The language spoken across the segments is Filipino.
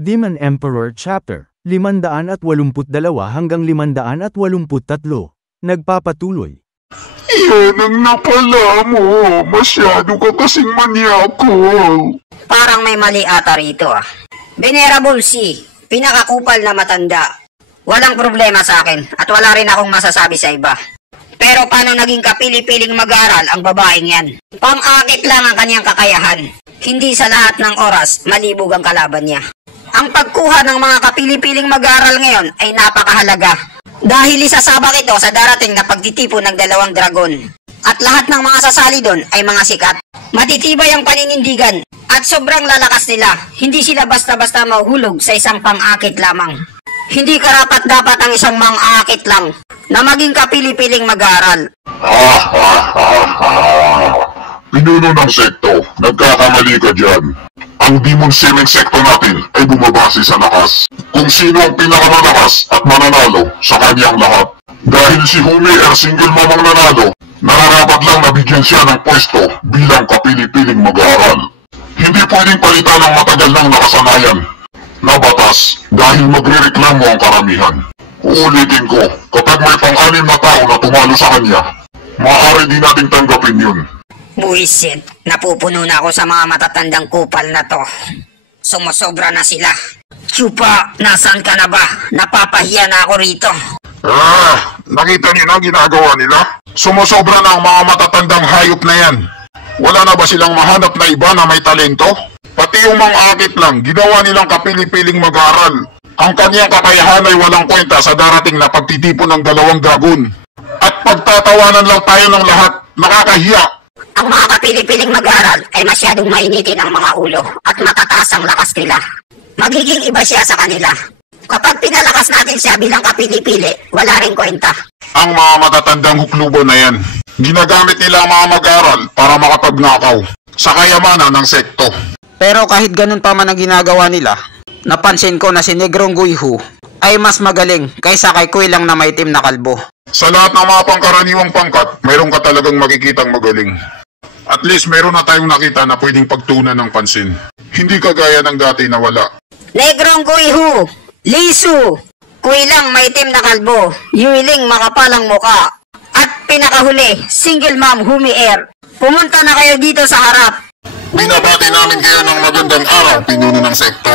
Demon Emperor Chapter 582 hanggang 583. Nagpapatuloy. Yan ang napala mo. Masyado ka kasing manyakol. Parang may mali ata rito ah. Venerable C, pinakakupal na matanda. Walang problema sa akin at wala rin akong masasabi sa iba. Pero paano naging kapili-piling mag-aral ang babaeng yan? Pang-akit lang ang kanyang kakayahan. Hindi sa lahat ng oras malibog ang kalaban niya. Ang pagkuha ng mga kapili-piling mag-aral ngayon ay napakahalaga. Dahil isasabak ito sa darating na pagtitipon ng 2 dragon. At lahat ng mga sasali doon ay mga sikat. Matitibay ang paninindigan at sobrang lalakas nila. Hindi sila basta-basta mahuhulog sa isang pang-akit lamang. Hindi karapat-dapat ang isang mang-akit lang na maging kapili-piling mag-aaral. Pinuno ng sekto, nagkakamali ka dyan. Ang Demon Semen sekto natin ay bumabase sa lakas. Kung sino ang pinakamalakas at mananalo sa kanyang lahat. Dahil si Humier single mamang nanalo, nararapat lang nabigyan siya ng pwesto bilang kapili-piling mag-aaral. Hindi pwedeng palitan ng matagal ng nakasanayan na batas dahil magrereklamo ang karamihan. Uulitin ko, kapag may pang-anim na tao na tumalo sa kanya, maaari din nating tanggapin yun. Buisit, napupuno na ako sa mga matatandang kupal na to. Sumusobra na sila. Chupa, nasaan ka na ba? Napapahiya na ako rito. Nakita niyo na ang ginagawa nila? Sumusobra na ang mga matatandang hayop na yan. Wala na ba silang mahanap na iba na may talento? Pati yung mga akit lang, ginawa nilang kapili-piling mag-aral. Ang kanyang kakayahan ay walang kwenta sa darating na pagtitipon ng 2 dragon. At pagtatawanan lang tayo ng lahat, nakakahiya. Ang mga kapili-piling mag-aral ay masyadong mainitin ang mga ulo at matataas ang lakas nila. Magiging iba siya sa kanila. Kapag pinalakas natin siya bilang kapili-pili, wala rin kwenta. Ang mga matatandang huklubo na yan, ginagamit nila ang mga mag-aral para makapagnakaw sa kayamanan ng sekto. Pero kahit ganun pa man ang ginagawa nila, napansin ko na si Negrong Guihu ay mas magaling kaysa kay Kuilang na may itim na kalbo. Sa lahat ng mga pangkaraniwang pangkat, mayroon ka talagang makikitang magaling. At least meron na tayong nakita na pwedeng pagtunan ng pansin. Hindi kagaya ng dati na wala. Negrong Guihu, Lisu, Kuilang may itim na kalbo, Yuiling makapalang muka, at pinakahuli, Single Mom Humier. Pumunta na kayo dito sa harap. Binabati namin kayo ng magandang araw, pinuno ng sekto.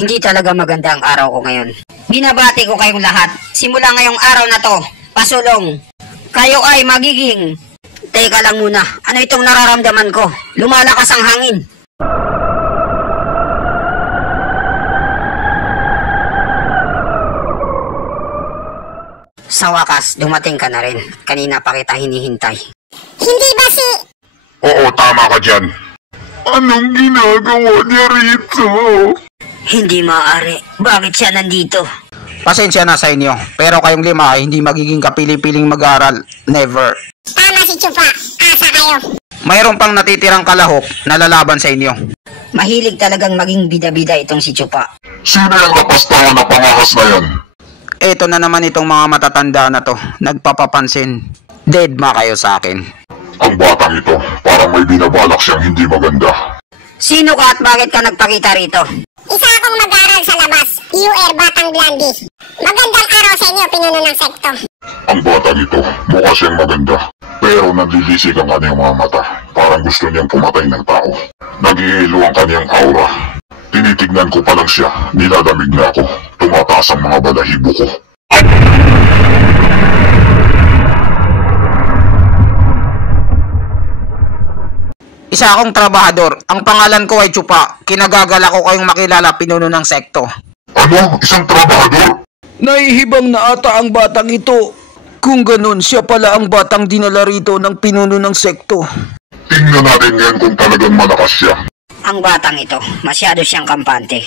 Hindi talaga maganda ang araw ko ngayon. Binabati ko kayong lahat. Simula ngayong araw na to, pasulong. Kayo ay magiging... Teka lang muna, ano itong nararamdaman ko? Lumalakas ang hangin. Sa wakas, dumating ka na rin. Kanina pa kita hinihintay. Hindi ba si... Oo, tama ka dyan. Anong ginagawa niya rito? Hindi maaari. Bakit siya nandito? Pasensya na sa inyo, pero kayong 5 ay hindi magiging kapili-piling mag-aral. Never. Tama si Chupa. Asa kayo. Mayroon pang natitirang kalahok na lalaban sa inyo. Mahilig talagang maging bida-bida itong si Chupa. Sino yung napastahan na pangahas na yan? Eto na naman itong mga matatanda na to. Nagpapapansin. Deadma kayo sa akin. Ang batang ito, parang may binabalak siyang hindi maganda. Sino ka at bakit ka nagpakita rito? Isa akong mag-aral sa labas. UR Batang Blondie. Magandang araw sa inyo, pinuno ng sekto. Ang batang ito, mukha siyang maganda. Pero nanlilisik ang kanyang mga mata. Parang gusto niyang pumatay ng tao. Nag-iilo ang kanyang aura. Tinitignan ko pa lang siya, niladamig na ako. Tumataas ang mga balahibo ko. Isa akong trabahador. Ang pangalan ko ay Chupa. Kinagagala ko kayong makilala, pinuno ng sekto. Ano? Isang trabahador? Naihibang na ata ang batang ito. Kung ganun, siya pala ang batang dinala rito ng pinuno ng sekto. Tingnan natin ngayon kung talagang malakas siya. Ang batang ito, masyado siyang kampante.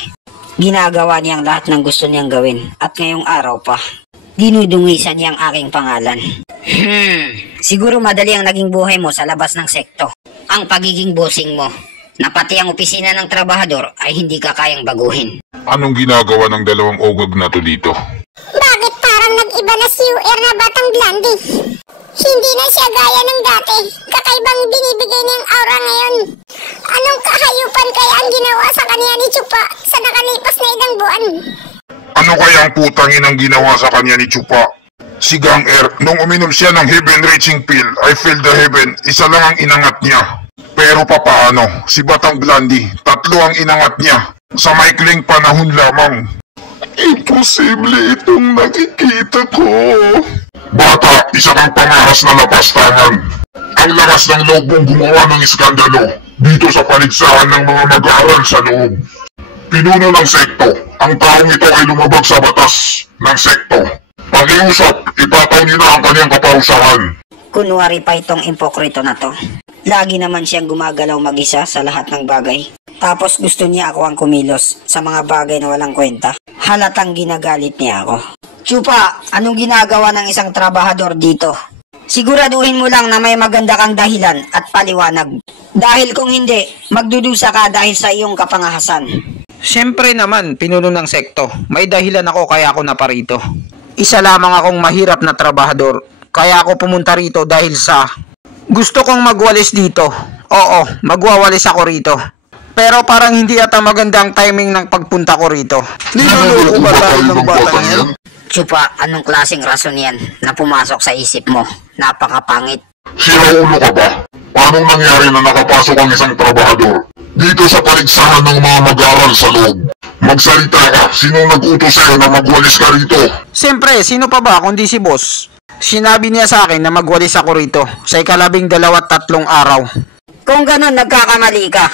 Ginagawa niyang lahat ng gusto niyang gawin at ngayong araw pa, dinudungisan niya ang aking pangalan. Siguro madali ang naging buhay mo sa labas ng sekto. Ang pagiging bossing mo, na pati ang opisina ng trabahador ay hindi ka kayang baguhin. Anong ginagawa ng 2 ogag na to dito? Bakit parang nag-iba na si UR na Batang Blondie? Hindi na siya gaya ng dati. Kakaibang binibigay niyang aura ngayon. Anong kahayupan kaya ang ginawa sa kanya ni Chupa? sa nakalipas na ilang buwan. Ano kaya ang putang inang ginawa sa kanya ni Chupa? Si Gang Er, nung uminom siya ng heaven-reaching pill, I feel the heaven, isa lang ang inangat niya. Pero papaano, si Batang Blandy, 3 ang inangat niya, sa maikling panahon lamang. Imposible itong nakikita ko. Bata, isa kang pangahas na lapastangan. Ang lakas ng loob mong gumawa ng iskandalo dito sa paligsahan ng mga mag-aaral sa loob. Pinuno ng sekto, ang taong ito ay lumabag sa batas ng sekto. Pag-iusap, ipataw niyo na ang kanyang kaparusahan. Kunwari pa itong impokrito na to. Lagi naman siyang gumagalaw mag-isa sa lahat ng bagay. Tapos gusto niya ako ang kumilos sa mga bagay na walang kwenta. Halatang ginagalit niya ako. Chupa, anong ginagawa ng isang trabahador dito? Siguraduhin mo lang na may maganda kang dahilan at paliwanag. Dahil kung hindi, magdudusa ka dahil sa iyong kapangahasan. Siyempre naman, pinuno ng sekto. May dahilan ako kaya ako naparito. Isa lamang akong mahirap na trabahador. Kaya ako pumunta rito dahil sa gusto kong magwalis dito. Oo, magwawalis ako rito. Pero parang hindi ata magandang timing ng pagpunta ko rito. Niloloko ba tayo ng batang yan? Chupa, anong klaseng rason yan na pumasok sa isip mo? Napakapangit. Sira ulo ka ba? Paano nangyari na nakapasok ang isang trabahador dito sa paligsahan ng mga mag-aaral sa loob? Magsalita ka, sino nag-utos sa'yo na magwalis ka rito? Siyempre, sino pa ba kundi si boss? Sinabi niya sa akin na magwalis ako rito sa 12 at 3 araw. Kung ganun, nagkakamali ka.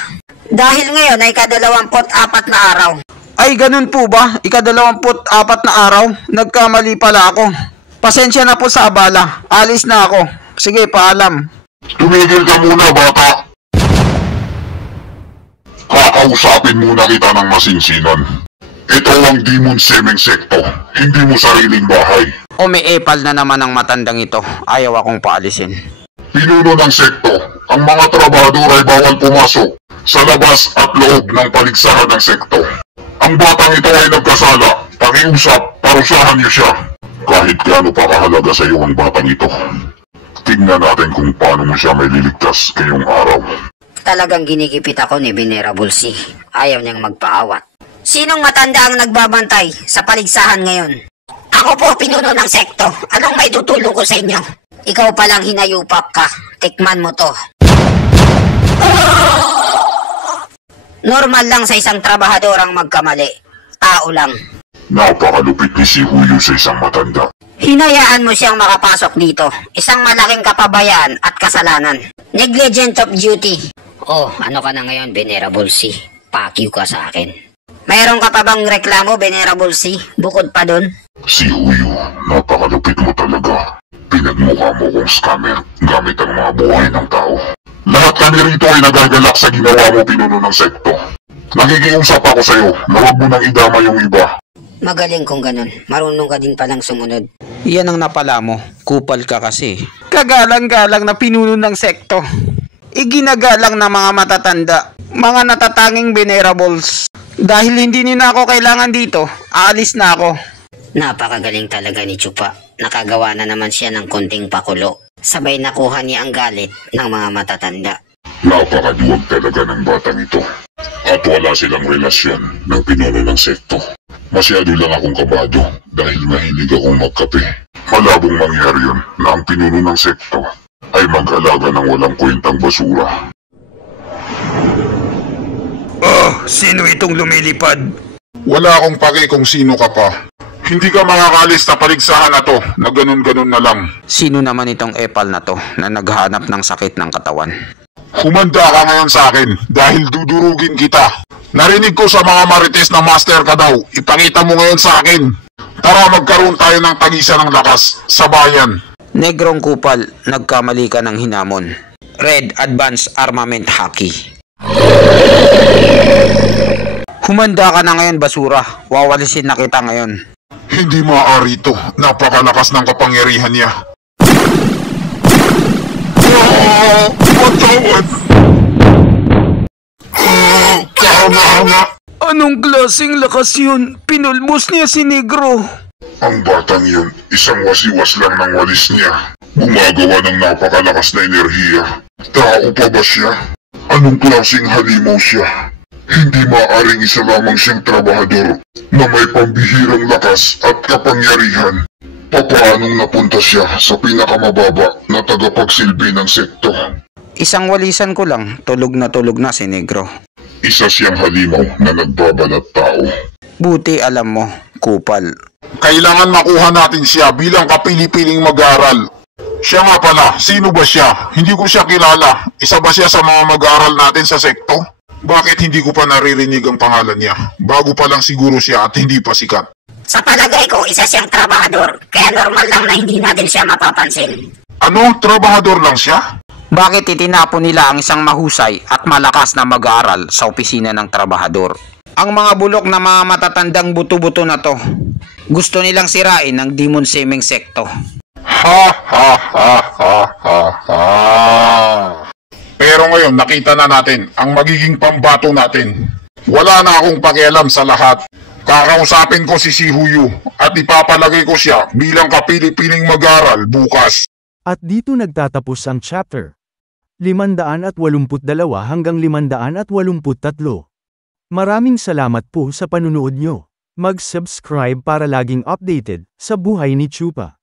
Dahil ngayon ay 24 na araw. Ay, ganun po ba? 24 na araw? Nagkamali pala ako. Pasensya na po sa abala. Alis na ako. Sige, paalam. Tumigil ka muna, bata. Kakausapin muna kita ng masinsinan. Ito ang Demon Semeng Sekto, hindi mo sariling bahay. Umiepal na naman ang matandang ito. Ayaw akong paalisin. Pinuno ng sekto, ang mga trabahador ay bawal pumasok sa labas at loob ng paligsahan ng sekto. Ang batang ito ay nagkasala, pakiusap, parusahan niyo siya. Kahit gaano pa kahalaga sa iyo ang batang ito. Tingnan natin kung paano mo siya may liligtas ngayong araw. Talagang ginikipit ako ni Venerable C. Ayaw niyang magpaawat. Sinong matanda ang nagbabantay sa paligsahan ngayon? Ako po, pinuno ng sekto. Anong may tutulong ko sa inyo? Ikaw palang hinayupak ka. Tikman mo to. Normal lang sa isang trabahador ang magkamali. Tao lang. Napakalupit ni si Huyo sa isang matanda. Hinayaan mo siyang makapasok dito. Isang malaking kapabayaan at kasalanan. Negligent of duty. Oh, ano ka na ngayon, Venerable C? Pakiw ka sa akin. Mayroon ka pa bang reklamo, Venerable C? Bukod pa dun? Si Huyo, napakalupit mo talaga. Pinagmukha mo kong scammer gamit ang mga buhay ng tao. Lahat kami rito ay nagagalak sa ginawa mo, pinuno ng sekto. Nakikiusap ako sa'yo na huwag mo nang idama yung iba. Magaling kung ganun. Marunong ka din palang sumunod. Yan ang napala mo. Kupal ka kasi. Kagalang-galang na pinuno ng sekto. Iginagalang na mga matatanda. Mga natatanging venerables. Dahil hindi niyo na ako kailangan dito, aalis na ako. Napakagaling talaga ni Chupa. Nakagawa na naman siya ng konting pakulo. Sabay nakuha niya ang galit ng mga matatanda. Napakaduwag talaga ng batang ito. At wala silang relasyon ng pinuno ng sekto. Masyado lang akong kabado dahil mahilig akong magkape. Malabong mangyari yun na ang pinuno ng sekto ay mag-alaga ng walang kwentang basura. Oh, sino itong lumilipad? Wala akong pake kung sino ka pa. Hindi ka makakalis sa paligsahan na to na ganun-ganun na lang. Sino naman itong epal na to na naghahanap ng sakit ng katawan? Humanda ka ngayon sa akin dahil dudurugin kita. Narinig ko sa mga marites na master ka daw. Ipakita mo ngayon sa akin. Tara, magkaroon tayo ng tagisan ng lakas sa bayan. Negrong kupal, nagkamali ka ng hinamon. Red Advanced Armament Hockey. Humanda ka na ngayon, basura. Wawalisin na kita ngayon. Hindi maaari ito. Napakalakas ng kapangyarihan niya. Patawad! Kahanga-hanga! Anong klaseng lakas yun? Pinulbos niya si Negro. Ang batang yun, isang wasiwas lang ng walis niya. Gumagawa ng napakalakas na enerhiya. Tao pa ba siya? Anong klaseng halimaw siya? Hindi maaaring isa lamang siyang trabahador na may pambihirang lakas at kapangyarihan. Papaanong napunta siya sa pinakamababa na tagapagsilbi ng sekto? Isang walisan ko lang, tulog na si Negro. Isa siyang halimaw na nagbabalat tao. Buti alam mo, kupal. Kailangan makuha natin siya bilang kapili-piling mag-aaral. Siya nga pala, sino ba siya? Hindi ko siya kilala. Isa ba siya sa mga mag-aaral natin sa sekto? Bakit hindi ko pa naririnig ang pangalan niya? Bago pa lang siguro siya at hindi pa sikat. Sa palagay ko, isa siyang trabahador, kaya normal lang na hindi natin siya mapapansin. Ano? Trabahador lang siya? Bakit itinapon nila ang isang mahusay at malakas na mag-aaral sa opisina ng trabahador? Ang mga bulok na mga matatandang buto-buto na to, gusto nilang sirain ang Demon Seeming sekto. Ha ha ha ha ha ha. Pero ngayon nakita na natin ang magiging pambato natin. Wala na akong pakialam sa lahat. Kakausapin ko si Huyu at ipapalagay ko siya bilang kapili-piling mag-aral bukas. At dito nagtatapos ang chapter 582 hanggang 583. Maraming salamat po sa panunood nyo. Mag-subscribe para laging updated sa buhay ni Chupa.